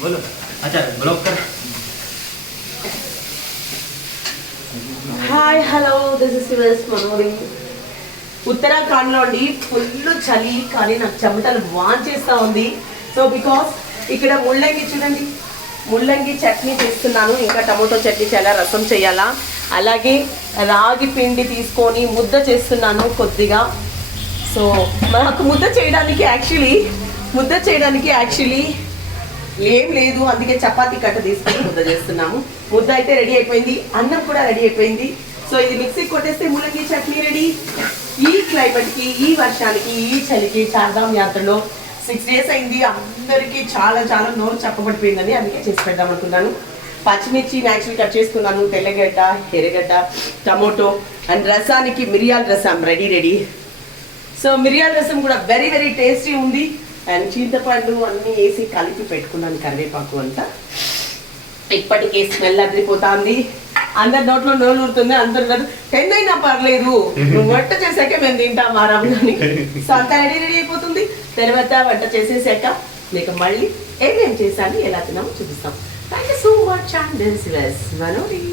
બોલો અચ્છા બ્લોક કર హాయ్ హలో దిస్ ఇస్ సివర్స్ మనోరి ఉత్తరాఖండ్లో అండి ఫుల్ చలి కానీ నాకు చెమటలు వాన్ చేస్తూ ఉంది. సో బికాస్ ఇక్కడ ముళ్ళంగి చూడండి ముల్లంగి చట్నీ చేస్తున్నాను. ఇంకా టమాటో చట్నీ చేయాలా రసం చేయాలా? అలాగే రాగి పిండి తీసుకొని ముద్ద చేస్తున్నాను కొద్దిగా. సో నాకు ముద్ద చేయడానికి యాక్చువల్లీ ముద్ద చేయడానికి యాక్చువల్లీ ఏం లేదు అందుకే చపాతీ కట్ట తీసుకొని ముద్ద చేస్తున్నాము. ముద్ద అయితే రెడీ అయిపోయింది అన్నం కూడా రెడీ అయిపోయింది. సో ఇది మిక్సీ కొట్టేస్తే ములంగి చట్నీ రెడీ. ఈ క్లైమేట్కి ఈ వర్షానికి ఈ చలికి చార్ధామ్ యాత్రలో సిక్స్ డేస్ అయింది. అందరికీ చాలా చాలా నోరు చెప్పబడిపోయిందని అందుకే చేసి పెడదాం అనుకున్నాను. పచ్చిమిర్చి న్యాచురల్ కట్ చేసుకున్నాను. తెల్లగడ్డ ఎర్రగడ్డ టమోటో అండ్ రసానికి మిరియాల రసం. Ready ready. సో మిరియాల రసం కూడా వెరీ వెరీ టేస్టీ ఉంది. అండ్ చింతపండు అన్నీ వేసి కలిపి పెట్టుకున్నాను కరివేపాకు అంతా. ఇప్పటికే స్మెల్ అదిరిపోతుంది. అందరి నోట్లో నోరు ఊరుతుంది అందరు టెన్ అయినా పర్లేదు. నువ్వు వంట చేశాక మేము తింటాం ఆరాం కానీ సో అంతా రెడీ రెడీ అయిపోతుంది. తర్వాత వంట చేసేసాక మీకు మళ్ళీ ఏమేం చేశాను ఎలా తిన్నామో చూపిస్తాం. Thank you so much and Manori